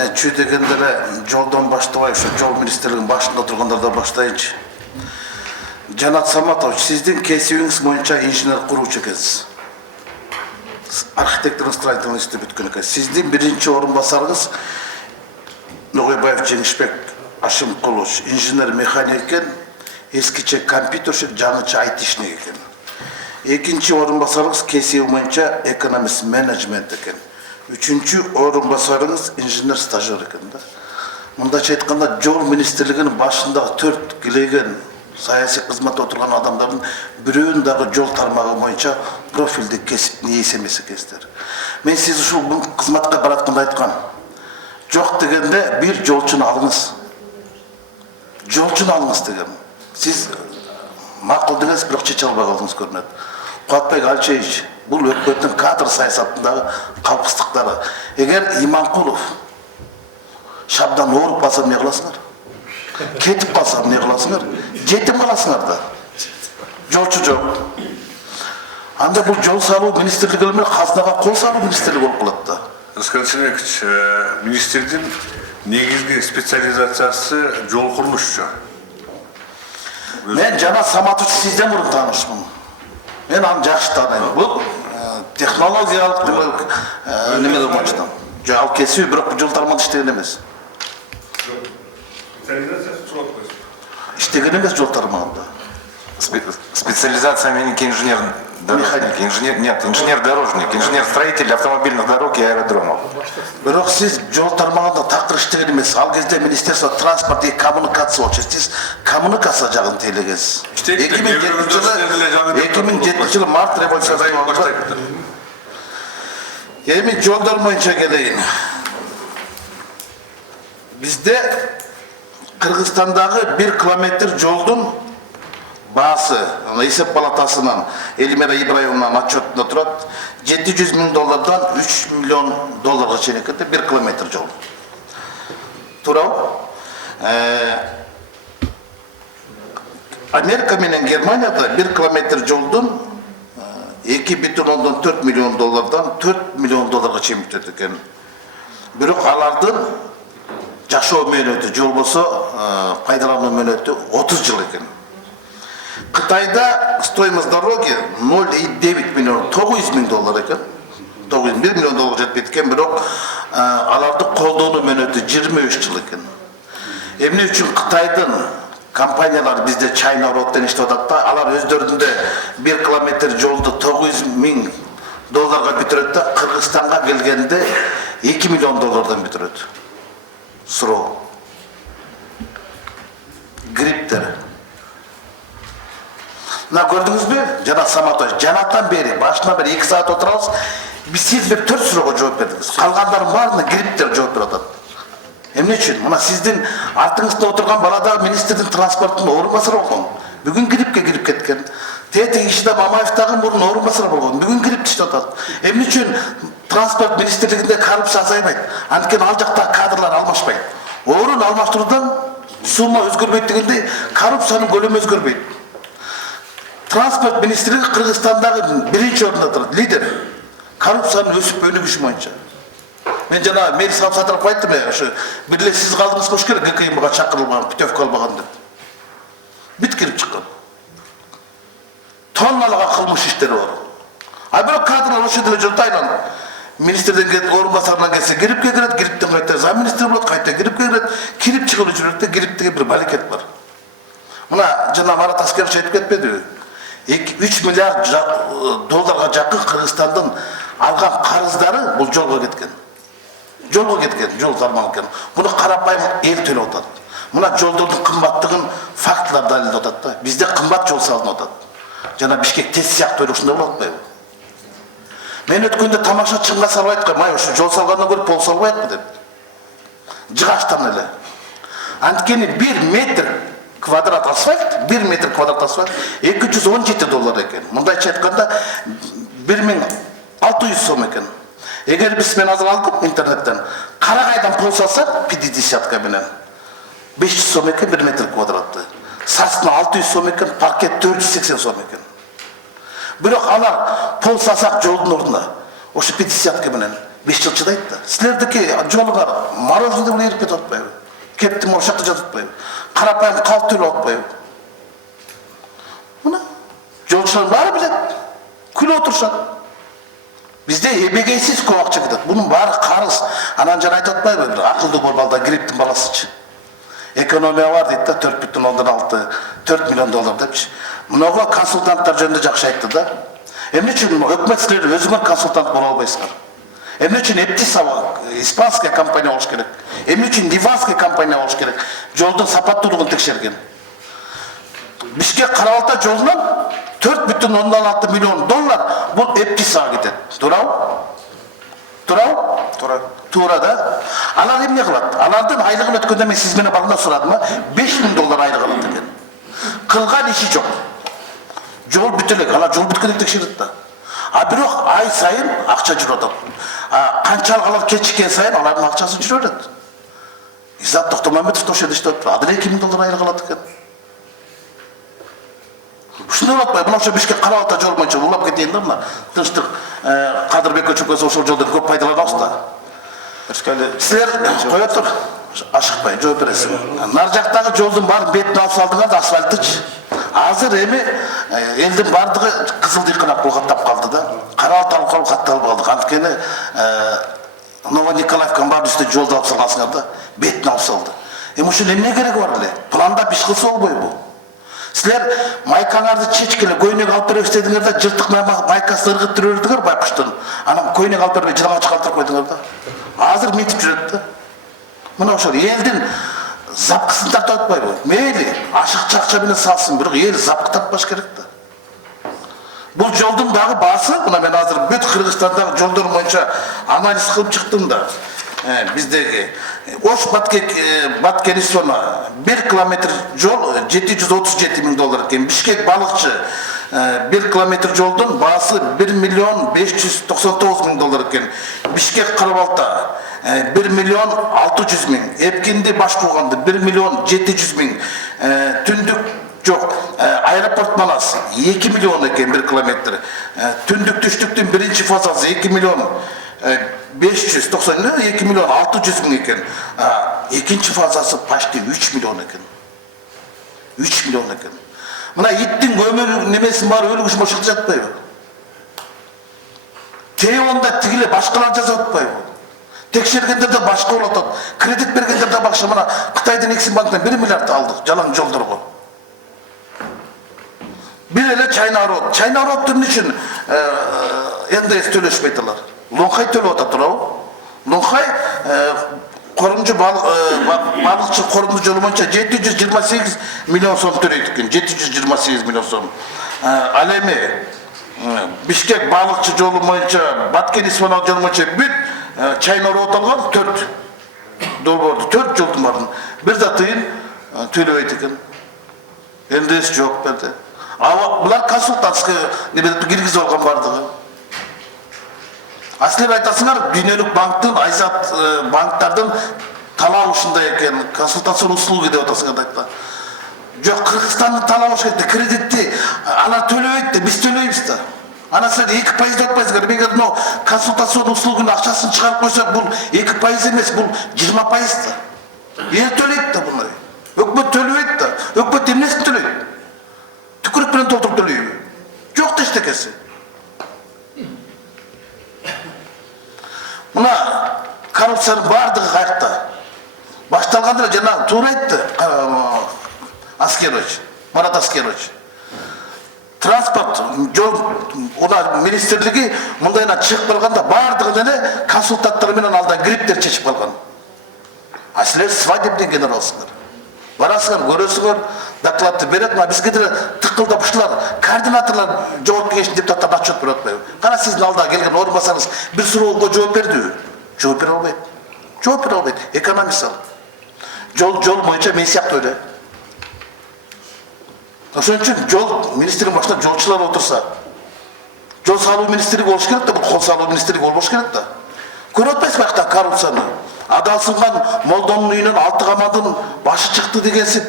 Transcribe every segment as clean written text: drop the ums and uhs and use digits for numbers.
Мен чүй дегенде жолдон баштабай, ошо жол министрлигинин башында отургандардан баштайынчы. Жанат Саматович, сиздин кесибиңиз боюнча инженер куруучу экенсиз. Архитектурный строительный институт бүткөн экенсиз. Сиздин биринчи орун басарыңыз Ногойбаев Жеңишбек Ашимкулович, инженер механик экен, эскиче компьютерщик, жаңыча айтишник экен. Экинчи орун басарыңыз кесиби боюнча экономист менеджмент экен. Үчүнчү орун басарыңыз инженер стажер экен да. Мындайча айтканда жол министрлигинин башындагы 4 килеген саясий кызматта отурган адамдардын бирөөнүн дагы жол тармагы боюнча профилдик кесип ээси эмес экенсиздер. Мен сиз ушул кызматка баратканда айткам. Жок дегенде бир жолчуну алыңыз. Жолчуну алыңыз деген. Сиз макул дегенсиз, бирок чече албай калдыңыз көрүнөт. Куатбек Алчевич, бул өкмөттүн кадр саясатындагы калпыстыктары. Эгер Иманкулов шабдан ооруп калса эмне кыласыңар? Кетип калса эмне кыласыңар? Жетим каласыңар да. Жолчу жок. Анда бул жол салуу министрлиги менен казынага кол салуу министрлиги болуп калат да. Аскар Семенович, министрдин негизги специализациясы жол курулушчу. Мен Жанат Саматович сизден мурун таанышмын. Мен аны жакшы тааныйм. Бул технологиялык неме боюнча. Жол кесүү, бирок жол тармагында иштеген эмес. Специализациясы чогулуп койсун. Иштеген эмес жол тармагында. Специализация менен инженер-дорожник, инженер-дорожник, инженер-строитель автомобильных дорог и аэродромов. Бирок сиз жол тармагында такыр иштеген эмес. Ал кезде Министерство транспорт и коммуникация болчу. Сиз коммуникация жагын тейлегенсиз. 2007 жылы март революциясынан баштап. Эми жолдор боюнча келейин. Бизде Кыргызстандагы 1 километр жолдун баасы, эсеп палатасынан Эльмира Ибраевнанын отчетунда турат, $700 миң $3 миллион чейин экен, 1 километр жол. Туурабы? Америка менен Германияда 1 километр жолдун $2,4 миллион $4 миллион чейин бүтөт экен. Бирок алардын жашоо мөөнөтү жол болсо, пайдалануу мөөнөтү 30 жыл экен. Кытайда стоимость дороги 0,9 миллион, $900 миң экен. 1 миллион жетпейт экен, бирок аларды колдонуу мөөнөтү 23 жыл экен. Эмне үчүн Кытайдын компаниялар бизде China Road деп иштеп атат да, алар өздөрүндө 1 километр жолду $900 миң бүтүрөт да, Кыргызстанга келгенде $2 миллион бүтүрөт. Суроо. Гриптер. Мына көрдүңүзбү? Жанат Саматович, жанаттан бери, башынан бери 2 саат отурабыз. Сиз бир 4 суроого жооп бердиңиз. Калгандардын баарына гриптер жооп берип атат. Эмне үчүн? Мына сиздин артыңызда отурган балада министрдин транспорттун орун басары болгон. Бүгүн грипке кирип кеткен. Тети кишиде Мамаевдагы мурун орун басары болгон. Бүгүн грип иштеп атат. Эмне үчүн транспорт министрлигинде коррупция азайбайт? Анткени ал жакта кадрлар алмашпайт. Орун алмаштыруудан сумма өзгөрбөйт дегенде коррупциянын көлөмү өзгөрбөйт. Транспорт министрлиги Кыргызстандагы биринчи орунда турат, лидер. Коррупциянын өсүп өнүгүшү боюнча. Мен жана Мери Сатыров айттым, ошо бир эле сиз калдыңыз болуш керек, ГКМга чакырылган, путевка албаган деп. Бүт кирип чыккан. Тонналага кылмыш иштери бар. А бирок кадрлар ошо деле жолдо айланып. Министрден орун басарынан келсе грипке кирет, гриптен кайта зам министр болот, кайта грипке кирет, кирип чыгып жүрөт да, гриптеге бир балекет бар. Мына жана Марат Аскерович айтып кетпедиби? 3 миллиард долларга жакын Кыргызстандын алган карыздары бул жолго кеткен. Жолго кеткен, жол тармагы экен. Муну карапайым эл төлөп атат. Мына жолдордун кымбаттыгын фактылар далилдеп атат да. Бизде кымбат жол салынып атат. Жана Бишкек тест сыяктуу ойлошунда болот атпайбы? Мен өткөндө тамаша чынга салып айткам, май ушу жол салгандан көрүп пол салбайбы деп. Жыгаштан эле. Анткени 1 метр квадрат асфальт, 1 метр квадрат асфальт $217 экен. Мындайча айтканда 1600 сом экен. Эгер биз мен азыр алдым интернеттен, Карагайдан пол салсак 50 менен 500 сом экен 1 метр квадратты. Сасына 600 сом экен, паркет 480 сом экен. Бирок алар пол салсак жолдун ордуна ошо 50 менен 5 жыл чыдайт да. Силердики жолуңар мороженое менен эрип кетип атпайбы? Кептим ошол жакта жатып атпайбы? Карапайым калп төлөп атпайбы? Мына жолчулар баары билет. Күлүп отурушат. Бизде эбегейсиз көп акча кетет. Бунун баары карыз. Анан жана айтып атпайбы? Бир акылдуу болбалда гриптин баласычы. Экономия бар дейт да, 4,6, 4 миллион доллар депчи. Мынага консультанттар жөнүндө жакшы айтты да. Эмне үчүн өкмөт силер өзүңөр консультант боло албайсыңар? Эмне үчүн испанская компания болуш керек? Эмне үчүн ливанская компания болуш керек? Жолдун сапаттуулугун текшерген. Бишкек Карабалта жолунан 4,6 миллион доллар бул эптисага кетет. Туурабы? Туурабы? Туура да. Алар эмне кылат? Алардын айлыгын өткөндө мен сиз менен багында сурадым, 5.000 доллар айлык алат экен. Кылган иши жок. Жол бүтөлөк, ана жол бүткөндө текшерет да. А бирок ай сайын акча жүрөт. Канчалык алар кечиккен сайын алардын акчасы жүрө берет. Изат Токтомамбетов ошол жерде иштеп атат. Адыр 2.000 доллар айлык алат экен. Ушуну атпай, мына ошо Бишкек Карабалта жол боюнча улап кетейин да, мына тынчтык Кадырбек Көчөкөз ошол жолдон көп пайдаланабыз да. Силер кое тур, ашыкпай жооп бересиң. Нар жактагы жолдун баарын бетин алып салдыңар да, асфальтычы. Азыр эми элдин бардыгы кызыл дыйканак булгаттап калды да. Карабалталык катталып калды. Анткени Новониколаевканын баарын үстүнө жолду алып салгансыңар да, бетин алып салды. Эми ушунун эмне кереги бар эле? Планда биш кылса болбойбу? Силер майкаңарды чечкеле көйнөк алып берип истедиңер да, жыртык майкасын ыргыттырып бердиңер байкуштун. Анан көйнөк алып бербей жылаңач калтырып койдуңар да. Азыр митип жүрөт да. Мына ошол элдин запкысын тартып атпайбы? Мейли, ашыкча акча менен салсын, бирок эл запкы тартпаш керек да. Бул жолдун дагы баасы, мына мен азыр бүт Кыргызстандагы жолдор боюнча анализ кылып чыктым да. Биздеги Ош Баткерисона 1 километр жол 737 000 доллар экен. Бишкек Балыкчы 1 километр жолдун баасы 1 миллион 599 000 доллар экен. Бишкек Карабалта 1 миллион 600 000. Эпкинди баш кылганды 1 миллион 700 000. Түндүк жок, аэропорт Манас 2 миллион экен 1 километр. Түндүк түштүктүн биринчи фазасы 2 миллион 590, 2 миллион 600 000 экен. Экинчи фазасы почти 3 миллион экен. 3 миллион экен. Мына иттин көмөр немесин бар өлүгүш бошок жатпайбы? Телефонда тигиле башкалар жазып атпайбы? Текшергендерде башка болуп атат. Кредит бергендерде башка. Мына Кытайдын Эксим банкынан 1 миллиард алдык жалаң жолдорго. Бир эле Чайна Роодтун үчүн НДС төлөшпөйт алар. Лоңкай төлөп атат туурабы? Лоңкай корумчу балыкчы корумдуу жолу боюнча 728 миллион сом төлөйт экен. 728 миллион сом. Ал эми Бишкек балыкчы жолу боюнча, Баткерисона жолу боюнча бүт Чайна Роод алган 4 долбоорду, 4 жолдун баарын бир да тыйын төлөбөйт экен. НДС жок берди. Булар консультантский немеде киргизип алган бардыгы. Силер айтасыңар, дүйнөлүк банктын, Айзат банктардын талабы ушундай экен, консультацион услуги деп атасыңар да айтты. Жок, Кыргызстандын талабы ушул экен, кредитти алар төлөбөйт да, биз төлөйбүз да. Ана силер 2% деп атпайсыңар, эгер но консультацион услугунун акчасын чыгарып койсок, бул 2% эмес, бул 20% да. Эл төлөйт да буну. Өкмөт төлөбөйт да. Өкмөт эмнесин төлөйт? Түкүрүк менен толтуруп төлөйбү? Жок да эчтекеси. Мына коррупциянын бардыгы каякта. Башталганда жана туура айтты Аскерович, Марат Аскерович. Транспорт жол министрлиги мындайынан чыгып калганда бардыгын эле консультанттар менен алдан гриптер чечип калган. А силер свадебный генералсыңар. Барасыңар, көрөсүңөр, докладты берет, мына бизге деле тыкылдап ушулар координаторлор жооп кеңештин депутаттарына отчет берип атпайбы? Кана сиздин алдыга келген орун басарыңыз бир суроого жооп бердиби? Жооп бере албайт. Жооп бере албайт. Экономист ал. Жол боюнча мен сыяктуу эле. Ошон үчүн жол министринин башында жолчулар отурса, жол салуу министрлиги болуш керек да, бул кол салуу министрлиги болбош керек да. Көрүп атпайсызбы акта коррупцияны? Адалсынган молдонун үйүнөн 6 камадын башы чыкты дегенсип,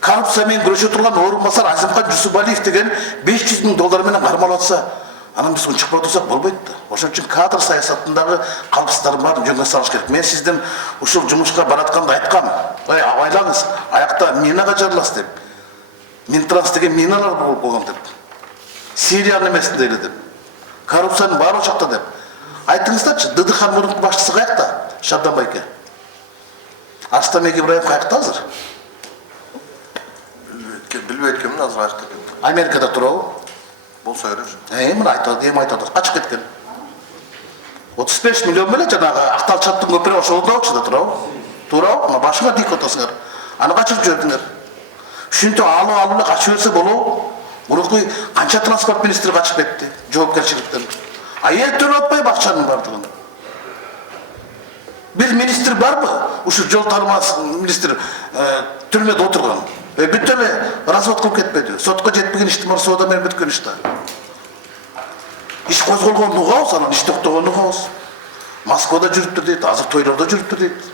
коррупция менен күрөшө турган орун басар Азимхан Жусупалиев деген 500 000 доллар менен кармалып атса, Анан биз чыкпай турсак болбойт да. Ошон үчүн кадр саясатындагы калпсыздардын баарын жөнгө салыш керек. Мен сизден ушул жумушка баратканда айткам. Ой, абайлаңыз, аякта минага жарыласыз деп. Минтранс деген миналар болуп калган деп. Сириянын эмесинде эле деп. Коррупциянын баары ошакта деп. Айтыңыздарчы, ДДХ мурунку башчысы каякта? Шабдан байке. Арстамек Ибраев каякта азыр? Билбейт экенмин азыр аякта. Америкада турабы? Болсо керек. Мына айтат, эми айтат, качып кеткен. 35 миллион беле жанагы Актал чаттын көпүрө ошолдо болчу да турабы? Туурабы? Мына башыңа тийип атасыңар. Аны качырып жибердиңер. Ушинтип алып эле качып берсе болобу? Мурунку канча транспорт министри качып кетти жоопкерчиликтен. А эл төлөп атпайбы акчанын бардыгын? Бир министр барбы? Ушу жол тармагы министр түрмөдө отурган. Бүт эле развод кылып кетпеди. Сотко жетпеген ишти бар, соода менен бүткөн ишти. Иш козголгонун угабыз, анан иш токтогонун угабыз. Москвада жүрүптүр дейт, азыр тойлордо жүрүптүр дейт.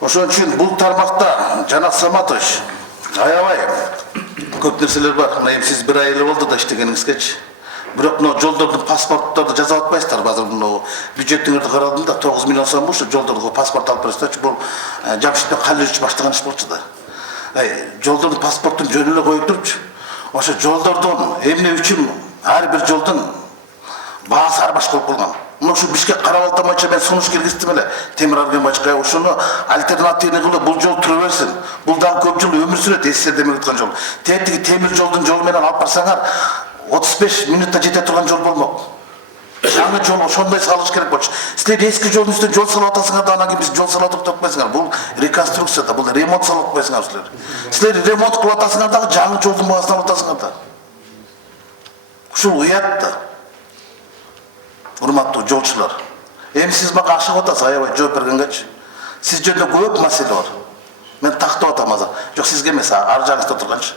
Ошон үчүн бул тармакта Жанат Саматович аябай көп нерселер бар. Мына эми сиз бир ай эле болду да иштегениңизгечи. Бирок мына жолдордун паспортторду жазып атпайсыздар. Азыр мына бюджетиңерди карадым да 9 миллион сом ушу жолдорго паспорт алып берсечи, бул Жамшитбек Калилович баштаган иш болчу да. Жолдордун паспортун жөнү эле коюп турупчу. Ошо жолдордун эмне үчүн ар бир жолдун баасы ар башка болуп калган. Мына ушу Бишкек Карабалта боюнча мен сунуш киргиздим эле. Темир Аргенбашка ушуну альтернативный кылып бул жол тура берсин. Бул дагы көп жыл өмүр сүрөт, эсиңерде демек аткан жол. Тетиги темир жолдун жолу менен алып барсаңар 35 минутта жете турган жол болмок. Жаңы жол ошондой салыш керек болчу. Силер эски жолдун үстүнө жол салып атасыңар да анан кийин биз жол салып атпайсыңар. Бул реконструкция да, бул ремонт салып атпайсыңар силер. Силер ремонт кылып атасыңар дагы жаңы жолдун баасын алып атасыңар да. Ушул уят да. Урматтуу жолчулар. Эми сиз мага ашыгып атасыз, аябай жооп бергенгечи. Сиз жөнүндө көп маселе бар. Мен тактап атам азыр. Жок, сизге эмес, ар жагыңызда турганчы.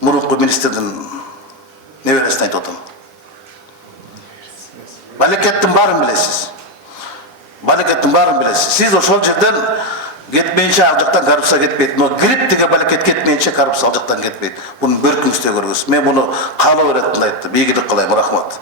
Мурунку министрдин небересине айтып атам. Балекеттин баарын билесиз. Балекеттин баарын билесиз. Сиз ошол жерден кетмейинче ал жактан коррупция кетпейт. Но грип деген балекет кетмейинче коррупция ал жактан кетпейт. Муну бөркүңүздө көргүз. Мен муну каалоо иретинде айттым. Ийгилик кылайм, рахмат.